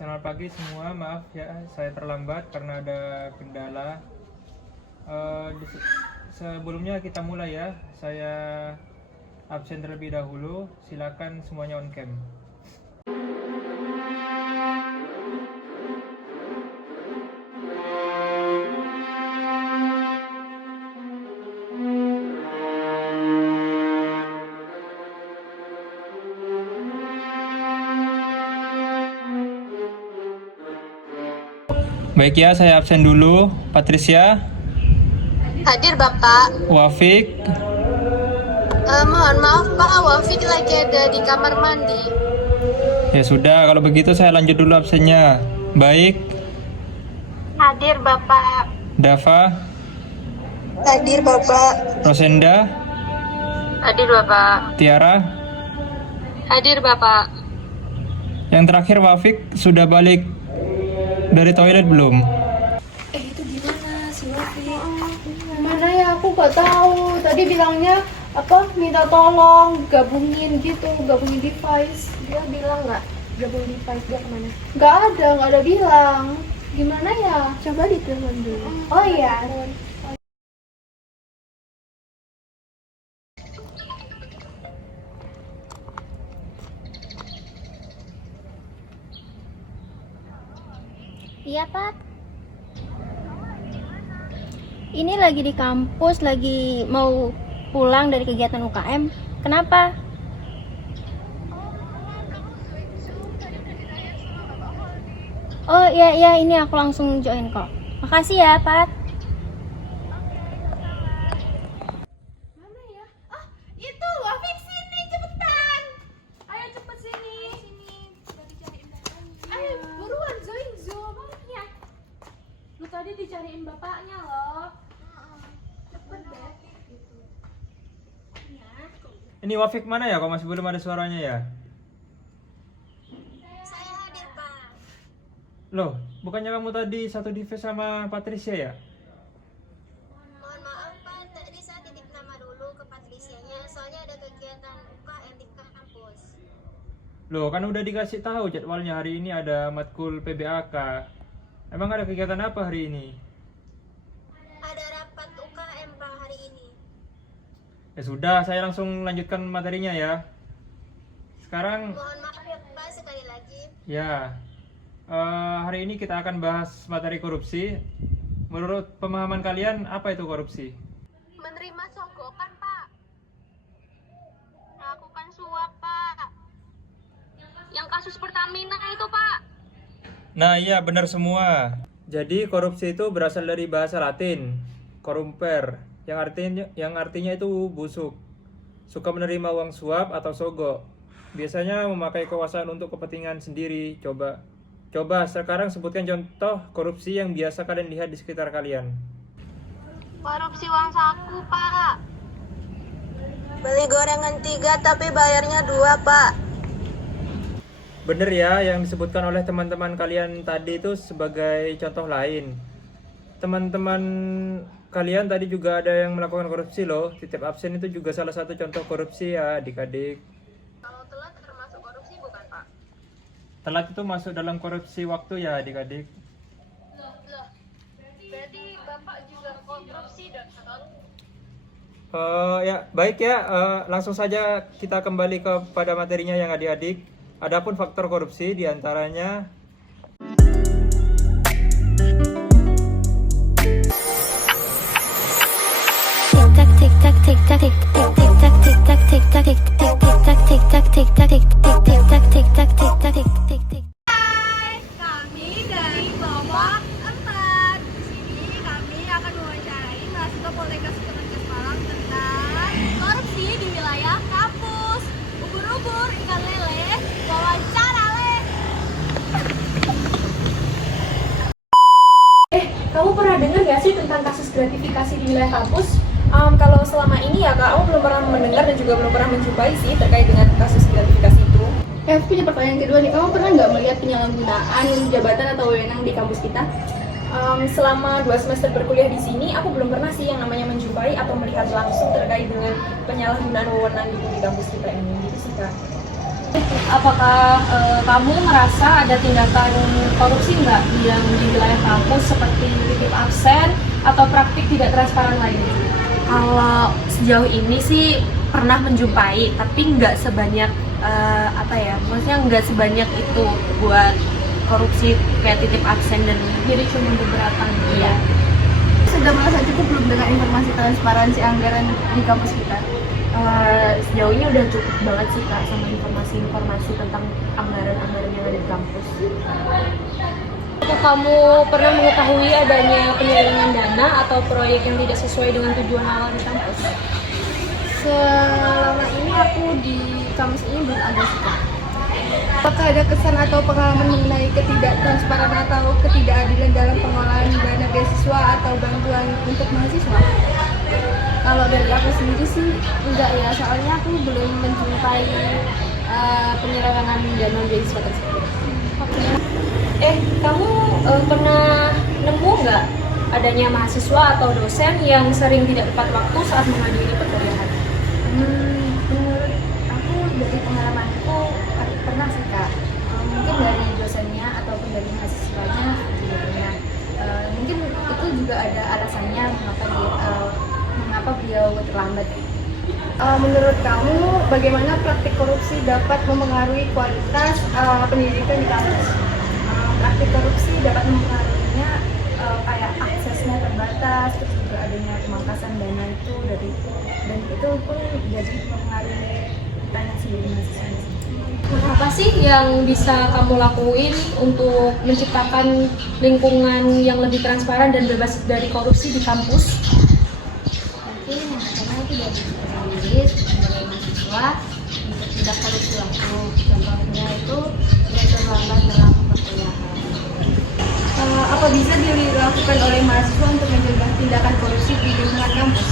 Selamat pagi semua, maaf ya saya terlambat karena ada kendala. Sebelumnya kita mulai ya, saya absen terlebih dahulu, silakan semuanya on cam. Baik ya, saya absen dulu. Patricia, Hadir Bapak. Wafik, Mohon maaf Pak, Wafik lagi ada di kamar mandi. ya sudah kalau begitu saya lanjut dulu absennya. Baik, Hadir Bapak. Dava, Hadir Bapak. Rosenda, Hadir Bapak. Tiara. Hadir Bapak. Yang terakhir Wafik sudah balik dari toilet belum? Itu gimana si Wafi? Mana ya, aku gak tahu. Tadi bilangnya apa, minta tolong gabungin device. Dia bilang nggak Gabung device dia kemana? nggak ada bilang. Gimana ya? Coba ditelepon dulu. Oh iya. Iya Pak. Ini lagi di kampus, lagi mau pulang dari kegiatan UKM. Kenapa? Oh iya ini aku langsung join kok. Makasih ya Pak. Mana ya? Ah, itu Wafik, sini cepetan. Ayo cepet sini. Ayo buruan join Zoom ya. Lu tadi dicariin bapaknya loh. Cepet deh. Ini Wafik mana ya? Kok masih belum ada suaranya ya? Saya hadir Pak. Loh, bukannya kamu tadi satu device sama Patricia ya? Mohon maaf Pak, tadi saya titip nama dulu ke Patricianya, soalnya ada kegiatan UKM di kampus. Loh, kan udah dikasih tahu jadwalnya hari ini ada matkul PBAK. Emang ada kegiatan apa hari ini? Ada rapat UKM Pak hari ini. Ya sudah, saya langsung lanjutkan materinya ya. Sekarang, Mohon maaf ya Pak sekali lagi. ya, hari ini kita akan bahas materi korupsi. Menurut pemahaman kalian, apa itu korupsi? Menerima sogokan Pak. Melakukan suap Pak. Yang kasus Pertamina itu Pak. Nah iya benar semua. Jadi korupsi itu berasal dari bahasa Latin, corrumper, yang artinya itu busuk. Suka menerima uang suap atau sogok. Biasanya memakai kekuasaan untuk kepentingan sendiri. Coba sekarang sebutkan contoh korupsi yang biasa kalian lihat di sekitar kalian. Korupsi uang saku Pak. Beli gorengan 3 tapi bayarnya 2 Pak. Bener ya, yang disebutkan oleh teman-teman kalian tadi itu sebagai contoh lain. Teman-teman kalian tadi juga ada yang melakukan korupsi loh. Titip absen itu juga salah satu contoh korupsi ya adik-adik. Kalau telat termasuk korupsi bukan Pak? Telat itu masuk dalam korupsi waktu ya adik-adik. Loh. Berarti Bapak juga korupsi dong? Ya baik ya, langsung saja kita kembali kepada materinya yang adik-adik. Adapun faktor korupsi diantaranya Kami dari kelompok 4. Di sini kami akan mewawancarai mahasiswa Poltekkes Kemenkes Malang tentang korupsi di wilayah kampus. Ubur-ubur, ikan lele, wawancara le. Kamu pernah dengar gak sih tentang kasus gratifikasi di wilayah kampus? Kalau selama ini ya kak, aku belum pernah mendengar dan juga belum pernah menjumpai sih terkait dengan kasus gratifikasi itu. Aku punya pertanyaan kedua nih, kamu pernah nggak melihat penyalahgunaan jabatan atau wewenang di kampus kita? Selama 2 semester berkuliah di sini, aku belum pernah sih yang namanya menjumpai atau melihat langsung terkait dengan penyalahgunaan wewenang di kampus kita ini. Gitu sih kak. Apakah kamu merasa ada tindakan korupsi nggak yang di wilayah kampus seperti titip absen atau praktik tidak transparan lainnya? Kalau sejauh ini sih pernah menjumpai, tapi nggak sebanyak maksudnya nggak sebanyak itu buat korupsi kayak titip absen dan Jadi cuma beberapa gitu ya. Sudah merasa cukup belum dengan informasi transparansi anggaran di kampus kita? Sejauh ini udah cukup banget sih Kak sama informasi-informasi tentang anggaran-anggaran yang ada di kampus. Apakah kamu pernah mengetahui adanya penyelewengan dana atau proyek yang tidak sesuai dengan tujuan awal di kampus? Selama ini aku di kampus ini belum ada sih Kak. Apakah ada kesan atau pengalaman mengenai ketidaktransparan atau ketidakadilan dalam pengelolaan dana beasiswa atau bantuan untuk mahasiswa? Kalau dari aku sendiri sih enggak ya, soalnya aku belum menjumpai penyelewengan dana beasiswa tersebut. Kamu pernah nemu nggak adanya mahasiswa atau dosen yang sering tidak tepat waktu saat menghadiri perkuliahan? Menurut aku dari pengalamanku pernah sih Kak. Mungkin dari dosennya ataupun dari mahasiswanya juga pernah. Mungkin itu juga ada alasannya mengapa beliau terlambat. Menurut kamu, bagaimana praktik korupsi dapat memengaruhi kualitas pendidikan di kampus? Praktik korupsi dapat mempengaruhinya kayak aksesnya terbatas, terus juga adanya pemangkasan dana itu dan itu pun jadi mempengaruhi banyak sih mahasiswa. Apa sih yang bisa kamu lakuin untuk menciptakan lingkungan yang lebih transparan dan bebas dari korupsi di kampus? Mungkin yang pertama itu dari diri sebagai mahasiswa untuk tidak korupsi waktu. Contohnya itu tidak terlambat dalam perkuliahan. Apa bisa dilakukan oleh mahasiswa untuk mencegah tindakan korupsi di lingkungan kampus?